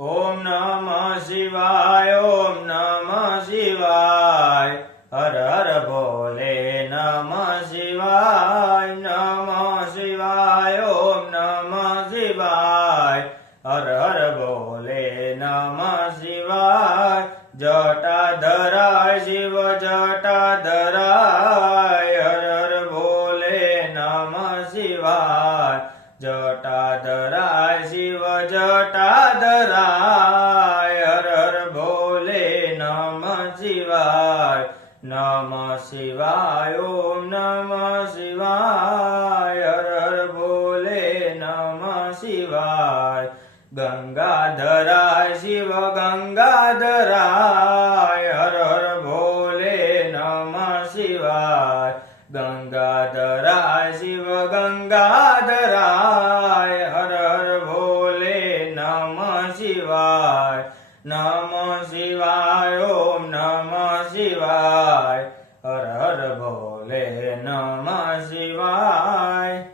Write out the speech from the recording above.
ओम नमः शिवाय, ओम नमः शिवाय। हर हर भोले नमः शिवाय, नमः शिवाय, ओम नमः शिवाय। हर हर भोले नमः शिवाय। जटाधराय शिव जटाधराय, हर हर भोले नमः शिवाय। जटाधराय शिव जटाधराय, हर हर भोले नमः शिवाय। नमः शिवाय, ओम नमः शिवाय। हर हर भोले नमः शिवाय। गंगाधराय शिव गंगाधराय, हर हर भोले नमः शिवाय। गंगाधराय शिव गंगाधराय, हर हर भोले नमः शिवाय। नमः शिवाय, ओम नमः शिवाय। हर हर भोले नमः शिवाय।